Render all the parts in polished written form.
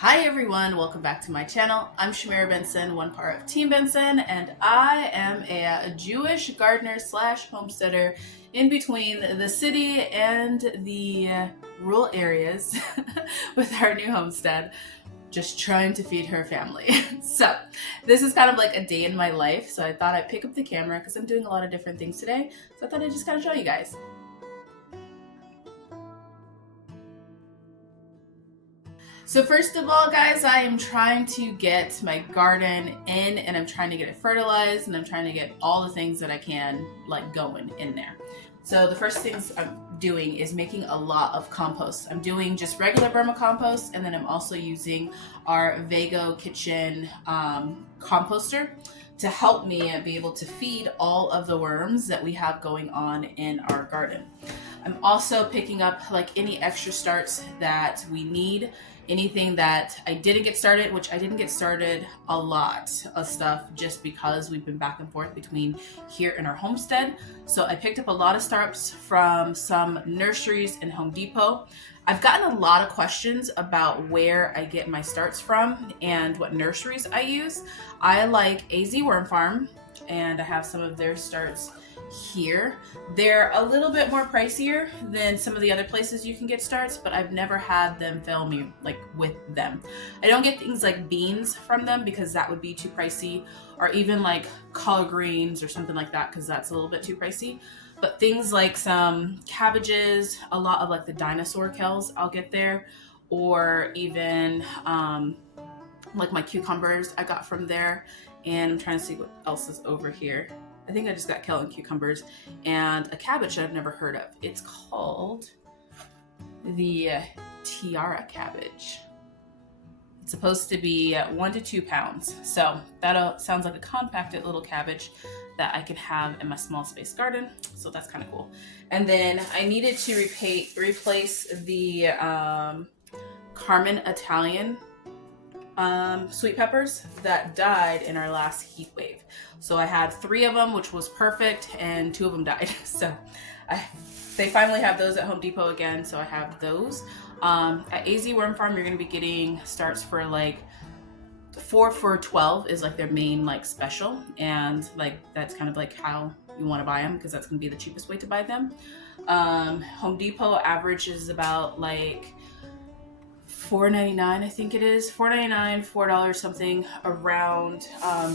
Hi everyone, welcome back to my channel. I'm Shamira Benson, one part of Team Benson, and I am a Jewish gardener slash homesteader in between the city and the rural areas with our new homestead, just trying to feed her family. So this is kind of like a day in my life, so I thought I'd pick up the camera because I'm doing a lot of different things today, so I thought I'd just kind of show you guys. So first of all, guys, I am trying to get my garden in, and I'm trying to get it fertilized, and I'm trying to get all the things that I can like going in there. So the first things I'm doing is making a lot of compost. I'm doing just regular vermicompost, and then I'm also using our Vego kitchen composter to help me be able to feed all of the worms that we have going on in our garden. I'm also picking up like any extra starts that we need, anything that I didn't get started, which I didn't get started a lot of stuff just because we've been back and forth between here and our homestead. So I picked up a lot of starts from some nurseries and Home Depot. I've gotten a lot of questions about where I get my starts from and what nurseries I use. I like AZ Worm Farm, and I have some of their starts here. They're a little bit more pricier than some of the other places you can get starts, but I've never had them fail me like with them. I don't get things like beans from them because that would be too pricey, or even like collard greens or something like that because that's a little bit too pricey. But things like some cabbages, a lot of like the dinosaur kells I'll get there, or even like my cucumbers I got from there. And I'm trying to see what else is over here. I think I just got kale and cucumbers and a cabbage that I've never heard of. It's called the tiara cabbage. It's supposed to be 1 to 2 pounds. So that sounds like a compacted little cabbage that I can have in my small space garden. So that's kind of cool. And then I needed to replace the Carmen Italian sweet peppers that died in our last heat wave. So I had 3 of them, which was perfect, and 2 of them died. So they finally have those at Home Depot again, so I have those. At AZ Worm Farm, you're going to be getting starts for like 4 for $12 is like their main like special, and like that's kind of like how you want to buy them because that's going to be the cheapest way to buy them. Home Depot average is about like $4.99, I think it is $4.99, $4 something around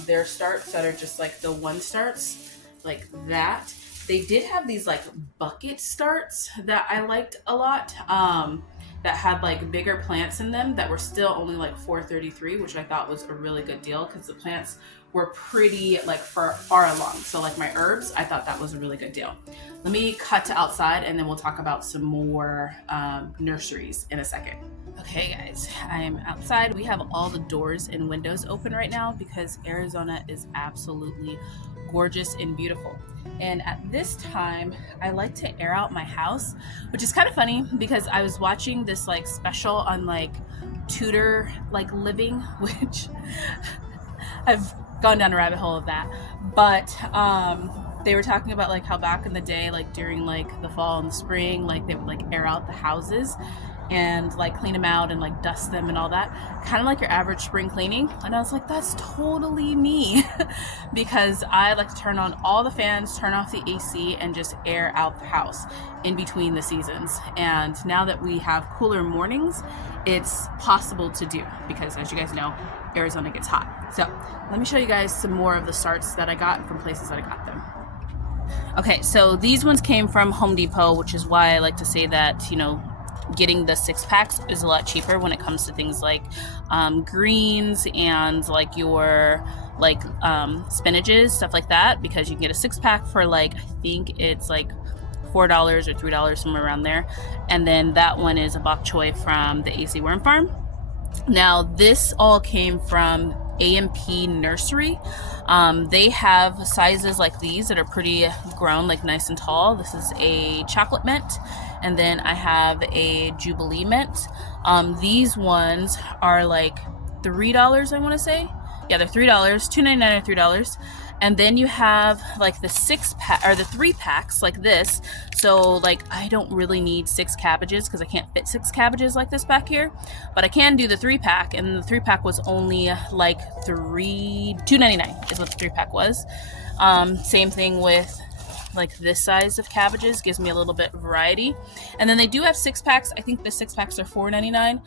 their starts that are just like the one starts like that. They did have these like bucket starts that I liked a lot, that had like bigger plants in them that were still only like $4.33, which I thought was a really good deal because the plants were pretty like far along. So like my herbs, I thought that was a really good deal. Let me cut to outside and then we'll talk about some more nurseries in a second. Okay guys, I am outside. We have all the doors and windows open right now because Arizona is absolutely gorgeous and beautiful. And at this time, I like to air out my house, which is kind of funny because I was watching this like special on like Tudor like living, which I've gone down a rabbit hole of that. But they were talking about like how back in the day, like during like the fall and the spring, like they would like air out the houses and like clean them out and like dust them and all that, kind of like your average spring cleaning. And I was like, that's totally me because I like to turn on all the fans, turn off the AC, and just air out the house in between the seasons. And now that we have cooler mornings, it's possible to do because, as you guys know, Arizona gets hot. So let me show you guys some more of the starts that I got from places that I got them. Okay, so these ones came from Home Depot, which is why I like to say that, you know, getting the 6-packs is a lot cheaper when it comes to things like greens and like your like spinaches, stuff like that, because you can get a 6-pack for like, I think it's like $4 or $3, somewhere around there. And then that one is a bok choy from the AZ Worm Farm. Now this all came from AMP Nursery. They have sizes like these that are pretty grown, like nice and tall. This is a chocolate mint, and then I have a Jubilee mint. These ones are like $3, I want to say. Yeah, they're $3, $2.99 or $3. And then you have like the 6-pack or the 3-packs like this. So like I don't really need 6 cabbages because I can't fit 6 cabbages like this back here, but I can do the 3-pack, and the 3-pack was only like $2.99 is what the 3-pack was. Same thing with like this size of cabbages, gives me a little bit of variety. And then they do have 6-packs. I think the 6-packs are $4.99,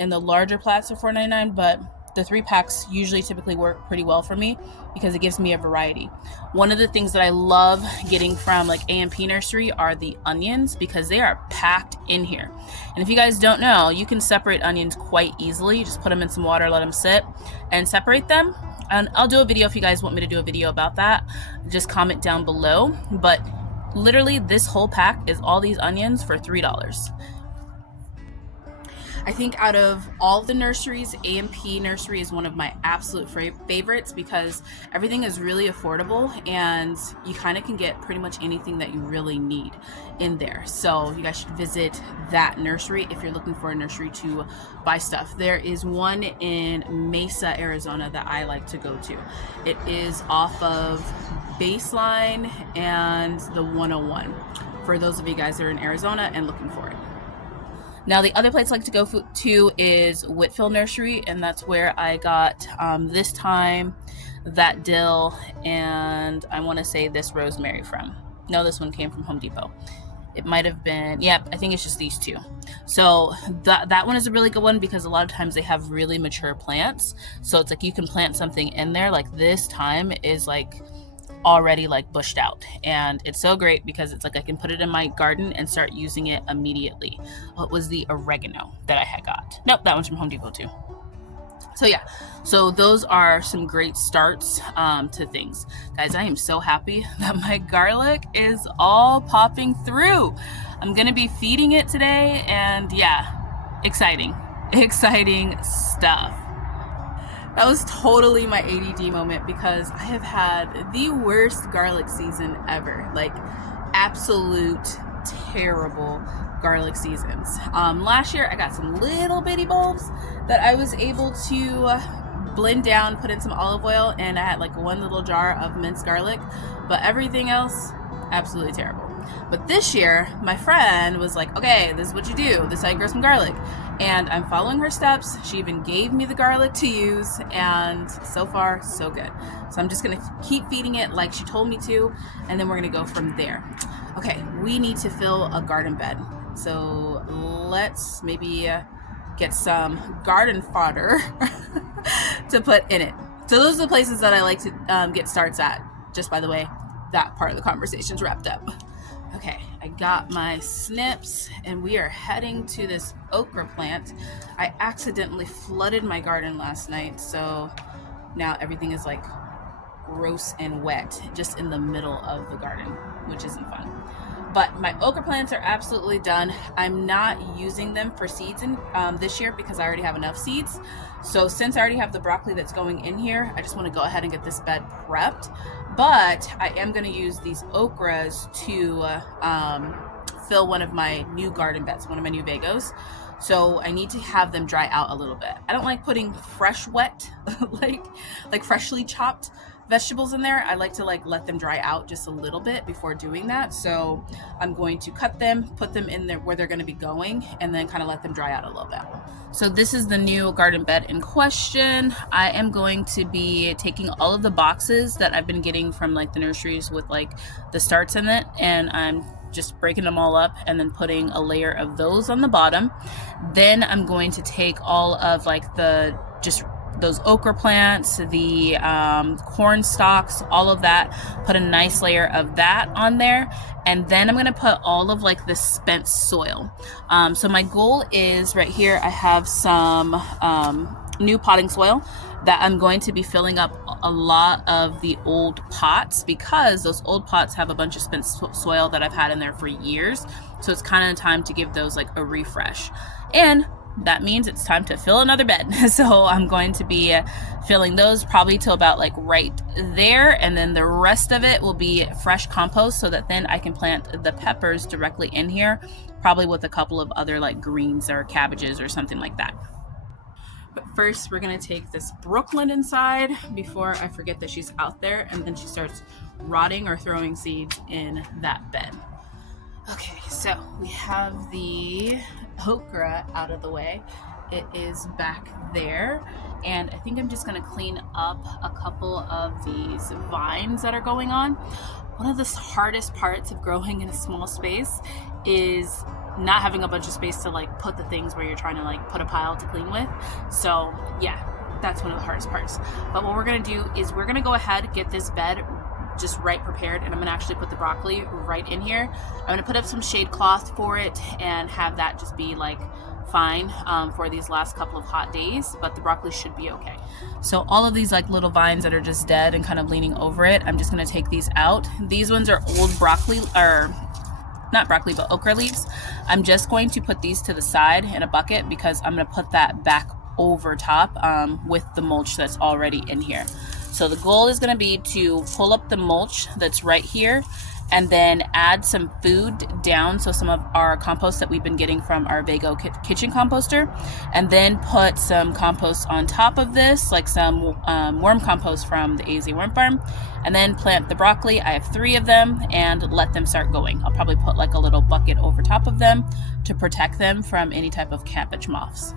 and the larger plats are $4.99, but the 3-packs usually typically work pretty well for me because it gives me a variety. One of the things that I love getting from like AMP Nursery are the onions, because they are packed in here. And if you guys don't know, you can separate onions quite easily. You just put them in some water, let them sit, and separate them. And I'll do a video if you guys want me to do a video about that. Just comment down below. But literally this whole pack is all these onions for $3. I think out of all the nurseries, AMP Nursery is one of my absolute favorites because everything is really affordable and you kind of can get pretty much anything that you really need in there. So you guys should visit that nursery if you're looking for a nursery to buy stuff. There is one in Mesa, Arizona that I like to go to. It is off of Baseline and the 101 for those of you guys that are in Arizona and looking for it. Now the other place I like to go to is Whitfield Nursery, and that's where I got this time that dill, and I want to say this rosemary from. No, this one came from Home Depot. It might have been, yeah, I think it's just these two. So that one is a really good one because a lot of times they have really mature plants. So it's like you can plant something in there, like this time is like already like bushed out, and it's so great because it's like I can put it in my garden and start using it immediately. What was the oregano that I had got? Nope, that one's from Home Depot too. So yeah, so those are some great starts to things. Guys, I am so happy that my garlic is all popping through. I'm gonna be feeding it today, and yeah, exciting stuff. That was totally my ADD moment because I have had the worst garlic season ever. Like, absolute terrible garlic seasons. Last year I got some little bitty bulbs that I was able to blend down, put in some olive oil, and I had like one little jar of minced garlic, but everything else, absolutely terrible. But this year, my friend was like, okay, this is what you do. This is how you grow some garlic. And I'm following her steps. She even gave me the garlic to use, and so far, so good. So I'm just gonna keep feeding it like she told me to, and then we're gonna go from there. Okay, we need to fill a garden bed. So let's maybe get some garden fodder to put in it. So those are the places that I like to get starts at. Just by the way, that part of the conversation's wrapped up. Okay, I got my snips and we are heading to this okra plant. I accidentally flooded my garden last night, so now everything is like gross and wet just in the middle of the garden, which isn't fun. But my okra plants are absolutely done. I'm not using them for seeds this year because I already have enough seeds. So since I already have the broccoli that's going in here, I just want to go ahead and get this bed prepped. But I am going to use these okras to fill one of my new garden beds, one of my new Vegos. So I need to have them dry out a little bit. I don't like putting fresh wet, like freshly chopped vegetables in there. I like to let them dry out just a little bit before doing that. So I'm going to cut them, put them in there where they're going to be going, and then kind of let them dry out a little bit. So this is the new garden bed in question. I am going to be taking all of the boxes that I've been getting from like the nurseries with like the starts in it, and I'm just breaking them all up and then putting a layer of those on the bottom. Then I'm going to take all of like those okra plants, the corn stalks, all of that, put a nice layer of that on there, and then I'm going to put all of like the spent soil. So my goal is right here, I have some new potting soil that I'm going to be filling up a lot of the old pots, because those old pots have a bunch of spent soil that I've had in there for years. So it's kind of time to give those like a refresh. And that means it's time to fill another bed. So I'm going to be filling those probably till about like right there, and then the rest of it will be fresh compost, so that then I can plant the peppers directly in here, probably with a couple of other like greens or cabbages or something like that. But first we're gonna take this Brooklyn inside before I forget that she's out there, and then she starts rotting or throwing seeds in that bed. Okay, so we have the okra out of the way. It is back there, and I think I'm just gonna clean up a couple of these vines that are going on. One of the hardest parts of growing in a small space is not having a bunch of space to like put the things where you're trying to like put a pile to clean with. So yeah, that's one of the hardest parts. But what we're gonna do is we're gonna go ahead, get this bed just right prepared, and I'm gonna actually put the broccoli right in here. I'm gonna put up some shade cloth for it and have that just be like fine for these last couple of hot days, but the broccoli should be okay. So all of these like little vines that are just dead and kind of leaning over it, I'm just gonna take these out. These ones are old broccoli, or not broccoli, but okra leaves. I'm just going to put these to the side in a bucket because I'm gonna put that back over top with the mulch that's already in here. So the goal is gonna be to pull up the mulch that's right here and then add some food down, so some of our compost that we've been getting from our Vego kitchen composter, and then put some compost on top of this, like some worm compost from the AZ Worm Farm, and then plant the broccoli. I have 3 of them, and let them start going. I'll probably put like a little bucket over top of them to protect them from any type of cabbage moths.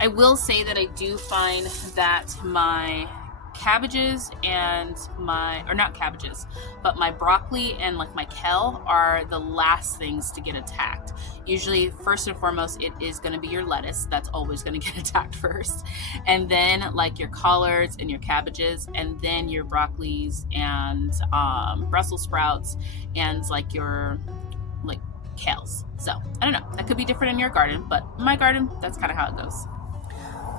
I will say that I do find that my cabbages and not cabbages, but my broccoli and like my kale are the last things to get attacked. Usually, first and foremost, it is going to be your lettuce. That's always going to get attacked first. And then like your collards and your cabbages, and then your broccolis and Brussels sprouts and like your like kales. So I don't know, that could be different in your garden, but in my garden, that's kind of how it goes.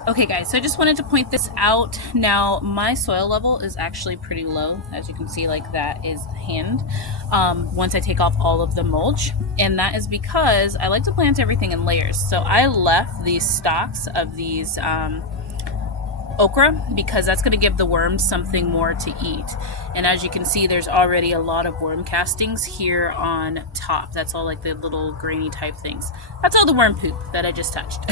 Okay guys, so I just wanted to point this out. Now my soil level is actually pretty low. As you can see, like that is hand once I take off all of the mulch, and that is because I like to plant everything in layers. So I left these stalks of these okra because that's going to give the worms something more to eat. And as you can see, there's already a lot of worm castings here on top. That's all like the little grainy type things. That's all the worm poop that I just touched.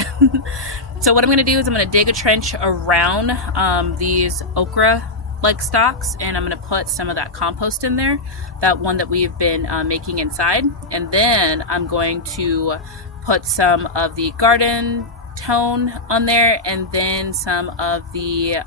So what I'm going to do is I'm going to dig a trench around these okra like stalks, and I'm going to put some of that compost in there, that one that we've been making inside. And then I'm going to put some of the garden tone on there, and then some of the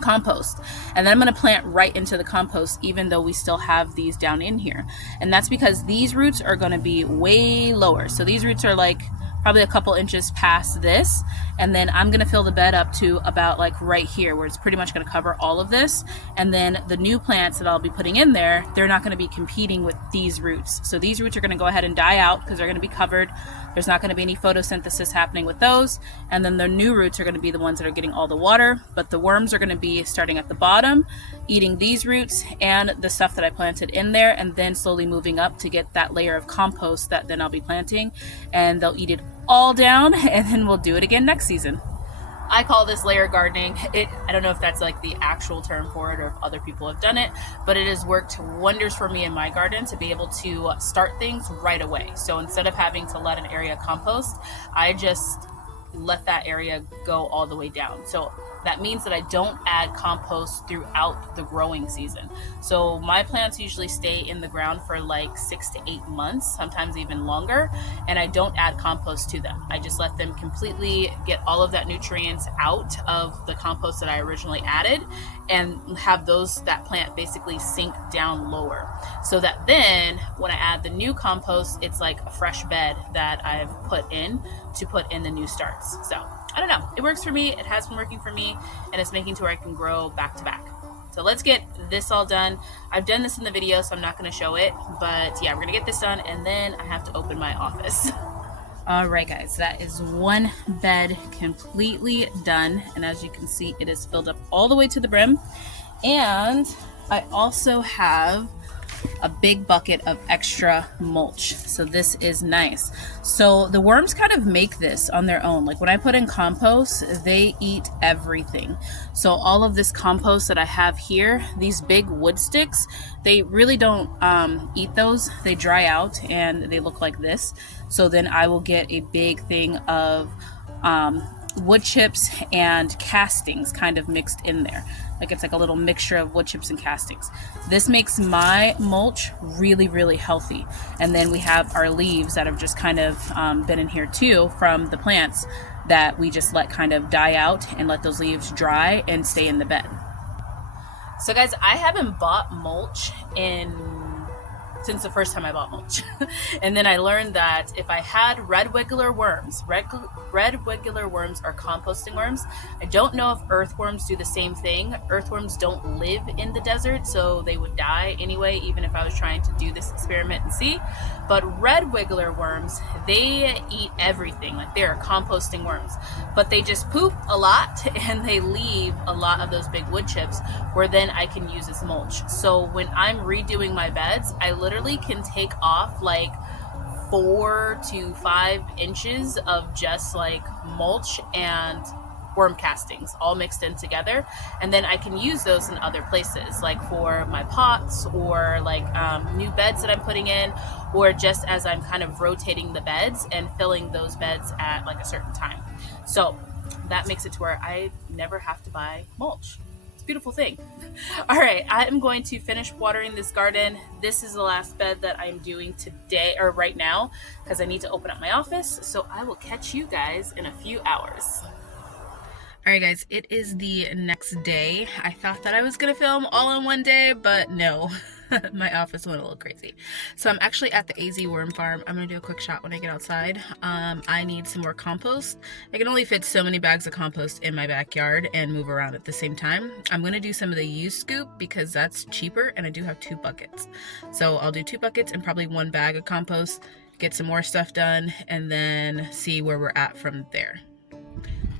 compost, and then I'm going to plant right into the compost, even though we still have these down in here. And that's because these roots are going to be way lower. So these roots are like probably a couple inches past this, and then I'm going to fill the bed up to about like right here, where it's pretty much going to cover all of this. And then the new plants that I'll be putting in there, they're not going to be competing with these roots. So these roots are going to go ahead and die out because they're going to be covered. There's not going to be any photosynthesis happening with those. And then the new roots are going to be the ones that are getting all the water, but the worms are going to be starting at the bottom, eating these roots and the stuff that I planted in there, and then slowly moving up to get that layer of compost that then I'll be planting, and they'll eat it all down, and then we'll do it again next season. I call this layer gardening. I don't know if that's like the actual term for it or if other people have done it, but it has worked wonders for me in my garden to be able to start things right away. So instead of having to let an area compost, I just let that area go all the way down. So that means that I don't add compost throughout the growing season. So my plants usually stay in the ground for like 6 to 8 months, sometimes even longer, and I don't add compost to them. I just let them completely get all of that nutrients out of the compost that I originally added, and have that plant basically sink down lower, so that then when I add the new compost, it's like a fresh bed that I've put in the new starts. So I don't know, it works for me. It has been working for me, and it's making to where I can grow back to back. So let's get this all done. I've done this in the video, so I'm not going to show it, but yeah, we're going to get this done, and then I have to open my office. All right, guys, that is one bed completely done, and as you can see, it is filled up all the way to the brim. And I also have a big bucket of extra mulch, so this is nice. So the worms kind of make this on their own. Like when I put in compost, they eat everything. So all of this compost that I have here, these big wood sticks, they really don't eat those. They dry out and they look like this. So then I will get a big thing of wood chips and castings kind of mixed in there. Like it's like a little mixture of wood chips and castings. This makes my mulch really, really healthy. And then we have our leaves that have just kind of been in here too from the plants that we just let kind of die out and let those leaves dry and stay in the bed. So guys, I haven't bought mulch since the first time I bought mulch. And then I learned that if I had red wiggler worms are composting worms. I don't know if earthworms do the same thing. Earthworms don't live in the desert, so they would die anyway, even if I was trying to do this experiment and see. But red wiggler worms, they eat everything. Like they are composting worms, but they just poop a lot and they leave a lot of those big wood chips where then I can use as mulch. So when I'm redoing my beds, I literally can take off like 4 to 5 inches of just like mulch and worm castings all mixed in together, and then I can use those in other places, like for my pots or like new beds that I'm putting in, or just as I'm kind of rotating the beds and filling those beds at like a certain time. So that makes it to where I never have to buy mulch. Beautiful thing. All right, I'm going to finish watering this garden. This is the last bed that I'm doing today or right now because I need to open up my office. So I will catch you guys in a few hours. All right, guys, it is the next day. I thought that I was gonna film all in one day, but no. My office went a little crazy. So I'm actually at the AZ worm farm. I'm gonna do a quick shot when I get outside. I need some more compost. I can only fit so many bags of compost in my backyard and move around at the same time. I'm gonna do some of the U-scoop because that's cheaper, and I do have 2 buckets. So I'll do 2 buckets and probably 1 bag of compost, get some more stuff done, and then see where we're at from there.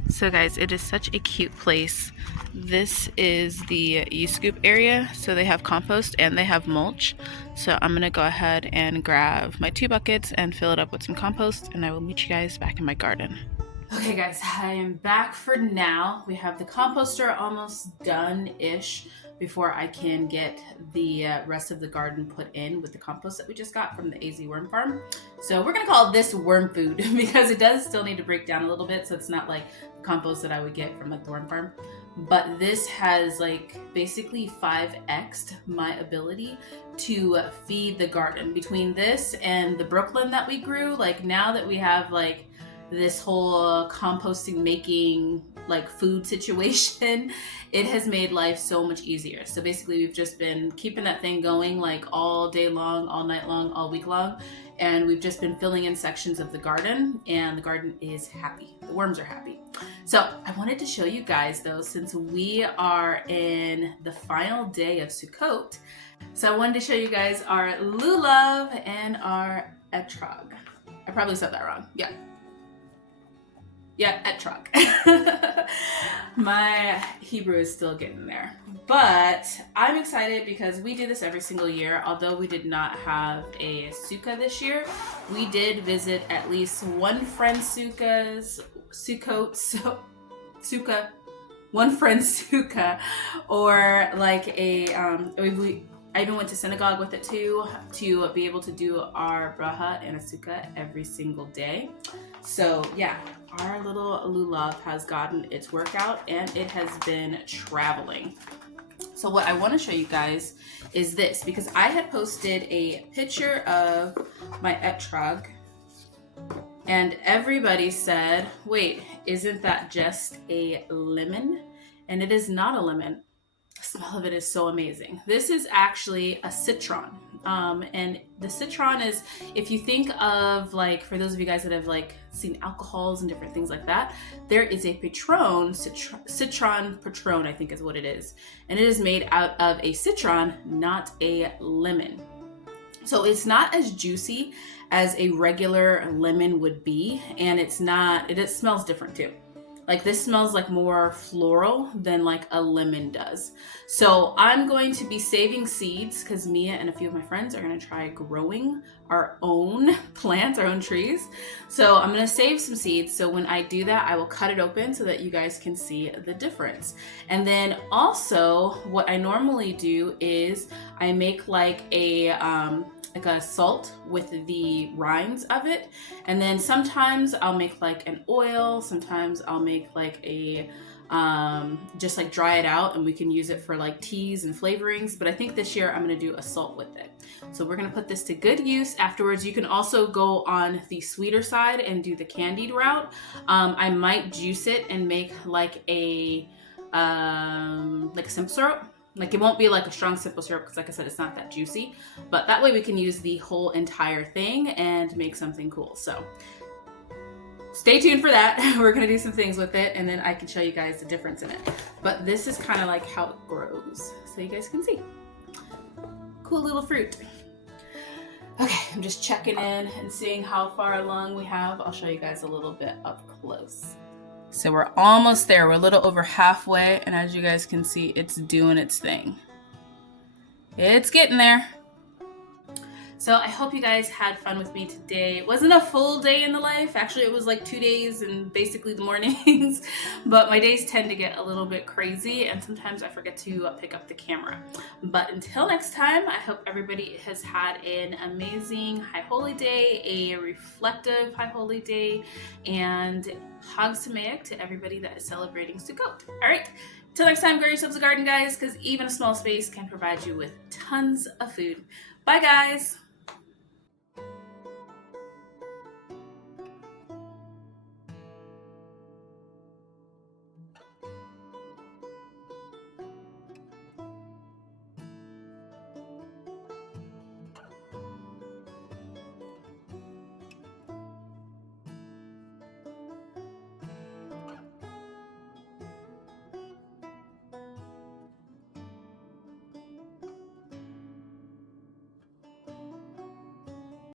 So guys, it is such a cute place. This is the U-scoop area. So they have compost and they have mulch. So I'm gonna go ahead and grab my 2 buckets and fill it up with some compost, and I will meet you guys back in my garden. Okay guys, I am back for now. We have the composter almost done-ish before I can get the rest of the garden put in with the compost that we just got from the AZ worm farm. So we're gonna call this worm food because it does still need to break down a little bit, so it's not like the compost that I would get from like the worm farm. But this has like basically 5x'd my ability to feed the garden. Between this and the Brooklyn that we grew, like now that we have like this whole composting making like food situation, it has made life so much easier. So basically we've just been keeping that thing going like all day long, all night long, all week long, and we've just been filling in sections of the garden, and the garden is happy. The worms are happy. So I wanted to show you guys though, since we are in the final day of Sukkot, so I wanted to show you guys our lulav and our etrog. I probably said that wrong. Yeah, etrog. My Hebrew is still getting there. But I'm excited because we do this every single year. Although we did not have a sukkah this year, we did visit at least one friend's sukkah, one friend's sukkah, or like a, I even went to synagogue with it too, to be able to do our bracha and a sukkah every single day. So yeah, our little lulav has gotten its workout and it has been traveling. So what I want to show you guys is this, because I had posted a picture of my etrog and everybody said, wait, isn't that just a lemon? And it is not a lemon. The smell of it is so amazing. This is actually a citron. And the citron is, if you think of like, for those of you guys that have like seen alcohols and different things like that, there is a Patron, citron Patron, I think is what it is. And it is made out of a citron, not a lemon. So it's not as juicy as a regular lemon would be. And it smells different too. Like this smells like more floral than like a lemon does. So I'm going to be saving seeds because Mia and a few of my friends are going to try growing our own plants, our own trees. So I'm going to save some seeds. So when I do that, I will cut it open so that you guys can see the difference. And then also what I normally do is I make like a like a salt with the rinds of it. And then sometimes I'll make like an oil, sometimes I'll make like a just like dry it out and we can use it for like teas and flavorings. But I think this year I'm going to do a salt with it. So we're going to put this to good use afterwards. You can also go on the sweeter side and do the candied route. I might juice it and make like a simple syrup. Like it won't be like a strong simple syrup because like I said, it's not that juicy, but that way we can use the whole entire thing and make something cool. So stay tuned for that. We're gonna do some things with it and then I can show you guys the difference in it. But this is kind of like how it grows. So you guys can see. Cool little fruit. Okay, I'm just checking in and seeing how far along we have. I'll show you guys a little bit up close. So we're almost there. We're a little over halfway, and as you guys can see, it's doing its thing. It's getting there. So I hope you guys had fun with me today. It wasn't a full day in the life. Actually, it was like 2 days and basically the mornings. But my days tend to get a little bit crazy, and sometimes I forget to pick up the camera. But until next time, I hope everybody has had an amazing High Holy Day, a reflective High Holy Day, and Hag Sameach to everybody that is celebrating Sukkot. All right. Till next time, grow yourselves a garden, guys, because even a small space can provide you with tons of food. Bye, guys.